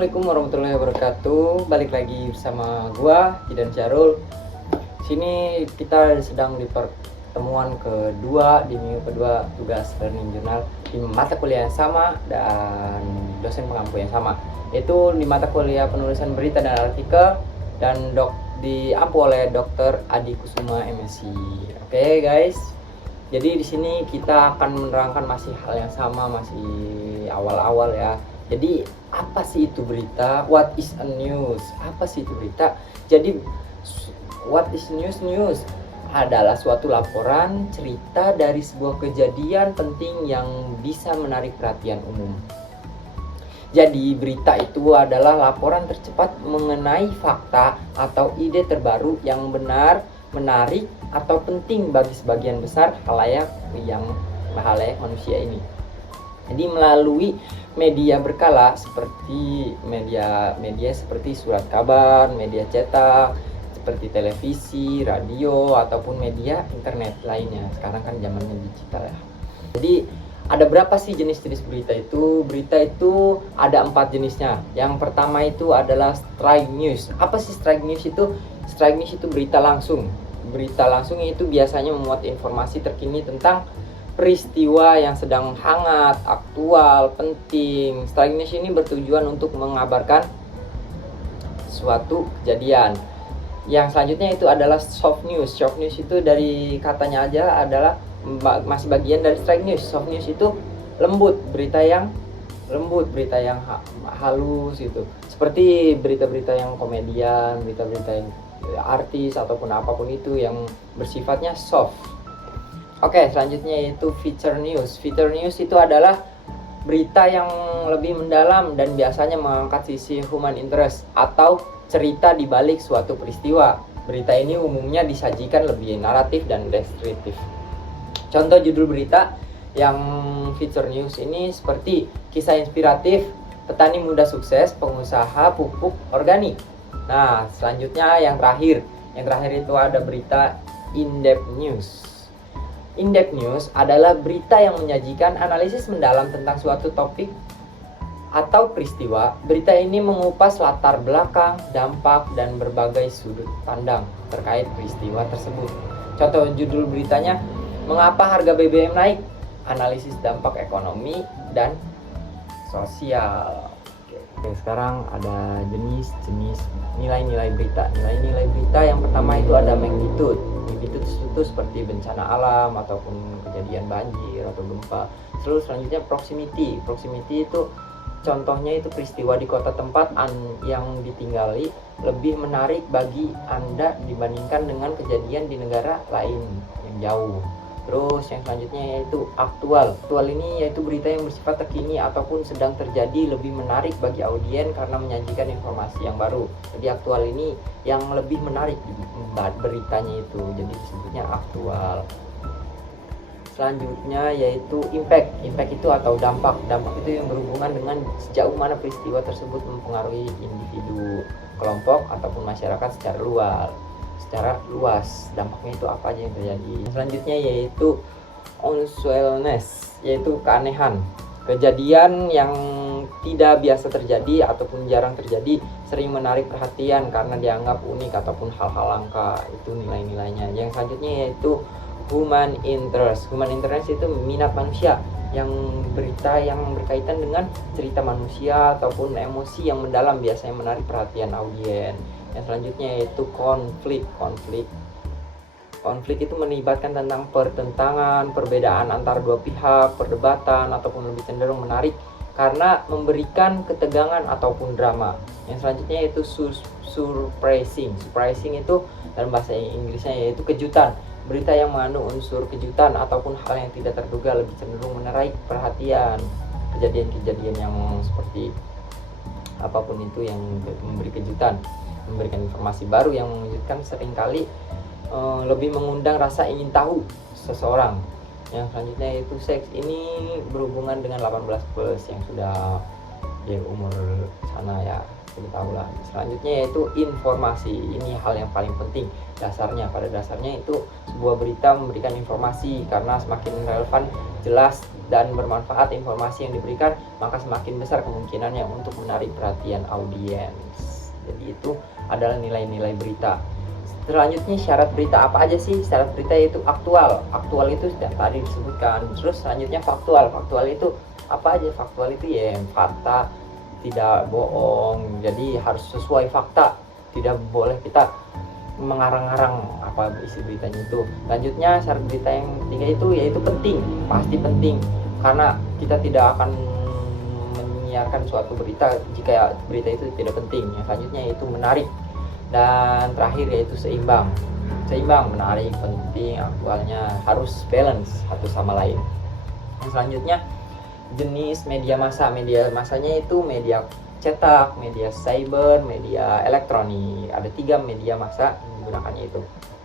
Assalamualaikum warahmatullahi wabarakatuh. Balik lagi bersama gua Jidan Syarul. Sini kita sedang di pertemuan kedua di minggu kedua tugas learning journal di mata kuliah yang sama dan dosen pengampu yang sama, yaitu di mata kuliah penulisan berita dan artikel dan diampu oleh Dr. Adi Kusuma MSc. Oke guys. Jadi di sini kita akan menerangkan masih hal yang sama, masih awal-awal ya. Jadi apa sih itu berita? What is a news? Apa sih itu berita? Jadi what is news? News adalah suatu laporan cerita dari sebuah kejadian penting yang bisa menarik perhatian umum. Jadi berita itu adalah laporan tercepat mengenai fakta atau ide terbaru yang benar, menarik atau penting bagi sebagian besar halayak manusia ini. Jadi melalui media berkala seperti media seperti surat kabar, media cetak, seperti televisi, radio ataupun media internet lainnya. Sekarang kan zamannya digital ya. Jadi ada berapa sih jenis-jenis berita itu? Berita itu ada 4 jenisnya. Yang pertama itu adalah strike news. Apa sih strike news itu? Strike news itu berita langsung. Berita langsung itu biasanya memuat informasi terkini tentang peristiwa yang sedang hangat, aktual, penting. Strike news ini bertujuan untuk mengabarkan suatu kejadian. Yang selanjutnya itu adalah soft news. Soft news itu dari katanya aja adalah masih bagian dari strike news. Soft news itu lembut, berita yang lembut, berita yang halus gitu. Seperti berita-berita yang komedian, berita-berita yang artis ataupun apapun itu yang bersifatnya soft. Oke, selanjutnya yaitu feature news. Feature news itu adalah berita yang lebih mendalam dan biasanya mengangkat sisi human interest atau cerita di balik suatu peristiwa. Berita ini umumnya disajikan lebih naratif dan deskriptif. Contoh judul berita yang feature news ini seperti kisah inspiratif petani muda sukses pengusaha pupuk organik. Nah, selanjutnya yang terakhir itu ada berita in-depth news. In-depth news adalah berita yang menyajikan analisis mendalam tentang suatu topik atau peristiwa. Berita ini mengupas latar belakang, dampak, dan berbagai sudut pandang terkait peristiwa tersebut. Contoh judul beritanya, mengapa harga BBM naik? Analisis dampak ekonomi dan sosial. Oke, sekarang ada jenis-jenis nilai-nilai berita. Nilai-nilai berita yang pertama itu ada magnitude. Magnitude itu seperti bencana alam ataupun kejadian banjir atau gempa. Terus selanjutnya proximity. Proximity itu contohnya itu peristiwa di kota tempat yang ditinggali lebih menarik bagi Anda dibandingkan dengan kejadian di negara lain yang jauh. Terus yang selanjutnya yaitu aktual. Aktual ini yaitu berita yang bersifat terkini ataupun sedang terjadi, lebih menarik bagi audiens karena menyajikan informasi yang baru. Jadi aktual ini yang lebih menarik beritanya itu, jadi disebutnya aktual. Selanjutnya yaitu impact. Impact itu atau dampak. Dampak itu yang berhubungan dengan sejauh mana peristiwa tersebut mempengaruhi individu, kelompok ataupun masyarakat secara luas. Dampaknya itu apa aja yang terjadi. Selanjutnya yaitu unusualness, yaitu keanehan. Kejadian yang tidak biasa terjadi ataupun jarang terjadi sering menarik perhatian karena dianggap unik ataupun hal-hal langka. Itu nilai-nilainya. Yang selanjutnya yaitu human interest. Human interest itu minat manusia, yang berita yang berkaitan dengan cerita manusia ataupun emosi yang mendalam biasanya menarik perhatian audiens. Yang selanjutnya yaitu konflik. Konflik itu melibatkan tentang pertentangan, perbedaan antar dua pihak, perdebatan ataupun lebih cenderung menarik karena memberikan ketegangan ataupun drama. Yang selanjutnya yaitu surprising. Surprising itu dalam bahasa Inggrisnya yaitu kejutan. Berita yang mengandung unsur kejutan ataupun hal yang tidak terduga lebih cenderung menarik perhatian. Kejadian-kejadian yang seperti apapun itu yang memberi kejutan, memberikan informasi baru yang mengejutkan seringkali lebih mengundang rasa ingin tahu seseorang. Yang selanjutnya yaitu seks. Ini berhubungan dengan 18 plus yang sudah di umur sana ya. kita ulang. Selanjutnya yaitu informasi. Ini hal yang paling penting dasarnya. Pada dasarnya itu sebuah berita memberikan informasi, karena semakin relevan, jelas, dan bermanfaat informasi yang diberikan, maka semakin besar kemungkinannya untuk menarik perhatian audiens. Jadi itu adalah nilai-nilai berita. Selanjutnya syarat berita apa aja sih? Syarat berita yaitu aktual. Aktual itu sudah tadi disebutkan. Terus selanjutnya faktual. Faktual itu apa aja? Faktual itu ya fakta, tidak bohong. Jadi harus sesuai fakta. Tidak boleh kita mengarang-arang apa isi beritanya itu. Selanjutnya syarat berita yang ketiga itu yaitu penting. Pasti penting, karena kita tidak akan menyiarkan suatu berita jika berita itu tidak penting. Yang selanjutnya yaitu menarik. Dan terakhir yaitu seimbang. Seimbang, menarik, penting, aktualnya harus balance satu sama lain. Yang selanjutnya jenis media massa. Media massanya itu media cetak, media cyber, media elektronik. Ada 3 media massa yang digunakannya itu.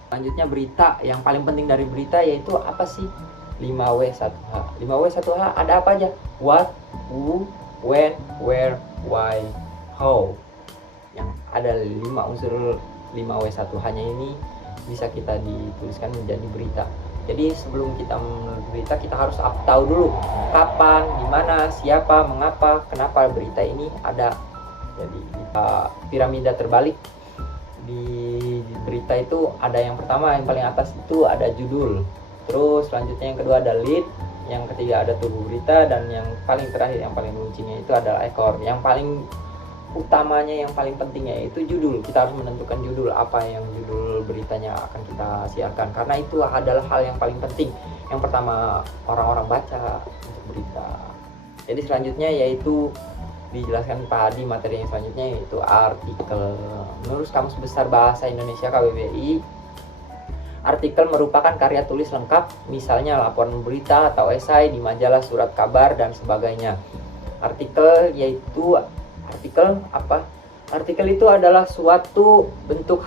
Selanjutnya berita. Yang paling penting dari berita yaitu apa sih? 5W1H. 5W1H ada apa aja? What, who, when, where, why, how. Yang ada 5 unsur 5W1H-nya ini bisa kita dituliskan menjadi berita. Jadi sebelum kita menulis berita, kita harus tahu dulu kapan, di mana, siapa, mengapa, kenapa berita ini ada. Jadi piramida terbalik di berita itu ada yang pertama, yang paling atas itu ada judul. Terus selanjutnya yang kedua ada lead, yang ketiga ada tubuh berita, dan yang paling terakhir, yang paling lucunya itu adalah ekor. Yang paling utamanya, yang paling pentingnya itu judul. Kita harus menentukan judul, apa yang judul beritanya akan kita siarkan, karena itu adalah hal yang paling penting. Yang pertama orang-orang baca untuk berita. Jadi selanjutnya yaitu dijelaskan Pak Adi, materi yang selanjutnya yaitu artikel. Menurut Kamus Besar Bahasa Indonesia KBBI, artikel merupakan karya tulis lengkap, misalnya laporan berita atau esai di majalah, surat kabar, dan sebagainya. Artikel yaitu Artikel itu adalah suatu bentuk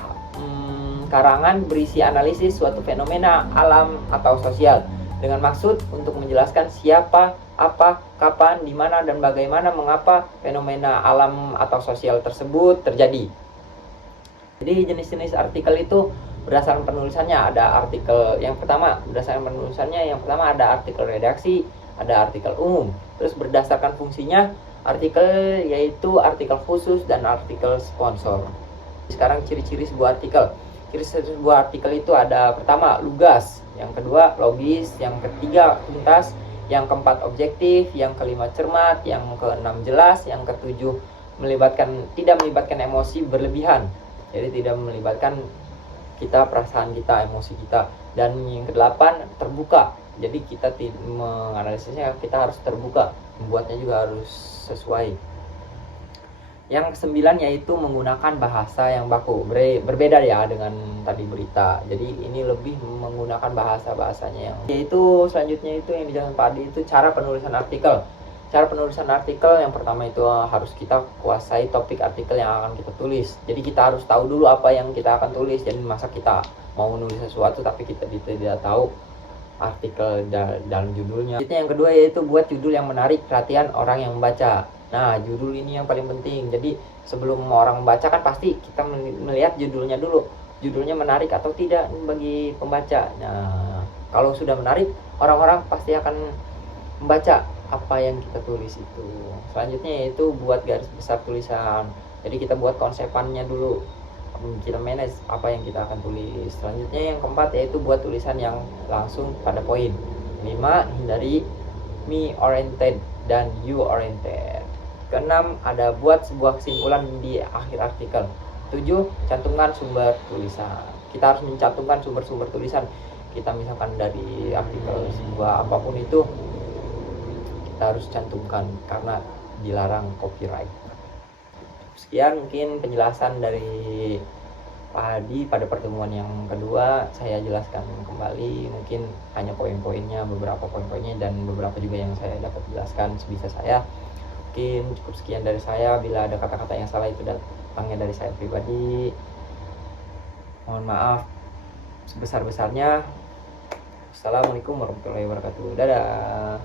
karangan berisi analisis suatu fenomena alam atau sosial dengan maksud untuk menjelaskan siapa, apa, kapan, di mana, dan bagaimana mengapa fenomena alam atau sosial tersebut terjadi. Jadi jenis-jenis artikel itu berdasarkan penulisannya. Ada artikel yang pertama, berdasarkan penulisannya yang pertama ada artikel redaksi, ada artikel umum. Terus berdasarkan fungsinya, artikel yaitu artikel khusus dan artikel sponsor. Sekarang ciri-ciri sebuah artikel. Ciri-ciri sebuah artikel itu ada pertama lugas, yang kedua logis, yang ketiga tuntas, yang keempat objektif, yang kelima cermat, yang keenam jelas, yang ketujuh tidak melibatkan emosi berlebihan. Jadi tidak melibatkan perasaan kita, emosi kita. Dan yang kedelapan terbuka. Jadi kita menganalisisnya, kita harus terbuka, membuatnya juga harus sesuai. Yang kesembilan yaitu menggunakan bahasa yang baku. Berbeda ya dengan tadi berita. Jadi ini lebih menggunakan bahasanya yang yaitu selanjutnya itu yang dijelaskan Pak Adi itu cara penulisan artikel. Cara penulisan artikel yang pertama itu harus kita kuasai topik artikel yang akan kita tulis. Jadi kita harus tahu dulu apa yang kita akan tulis. Jadi masa kita mau menulis sesuatu tapi kita tidak tahu artikel dalam judulnya. Yang kedua yaitu buat judul yang menarik perhatian orang yang membaca. Nah, judul ini yang paling penting. Jadi sebelum orang membaca kan pasti kita melihat judulnya dulu. Judulnya menarik atau tidak bagi pembaca. Nah, kalau sudah menarik, orang-orang pasti akan membaca apa yang kita tulis itu. Selanjutnya yaitu buat garis besar tulisan. Jadi kita buat konsepannya dulu. Kita manage apa yang kita akan tulis. Selanjutnya yang keempat yaitu buat tulisan yang langsung pada poin. 5. Hindari me oriented dan you oriented. Keenam, ada buat sebuah kesimpulan di akhir artikel. 7. Cantumkan sumber tulisan. Kita harus mencantumkan sumber-sumber tulisan. Kita misalkan dari artikel sebuah apapun itu, kita harus cantumkan karena dilarang copyright. Sekian mungkin penjelasan dari Pak Hadi pada pertemuan yang kedua. Saya jelaskan kembali mungkin hanya poin-poinnya, beberapa poin-poinnya, dan beberapa juga yang saya dapat jelaskan sebisa saya. Mungkin cukup sekian dari saya. Bila ada kata-kata yang salah itu datangnya dari saya pribadi, mohon maaf sebesar-besarnya. Assalamualaikum warahmatullahi wabarakatuh. Dadah.